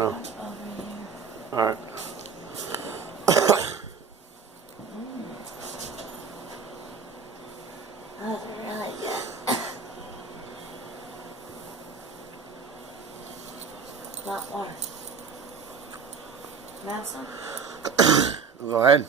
No. Over here. All right. Those are really good. Want more? Want some? Go ahead.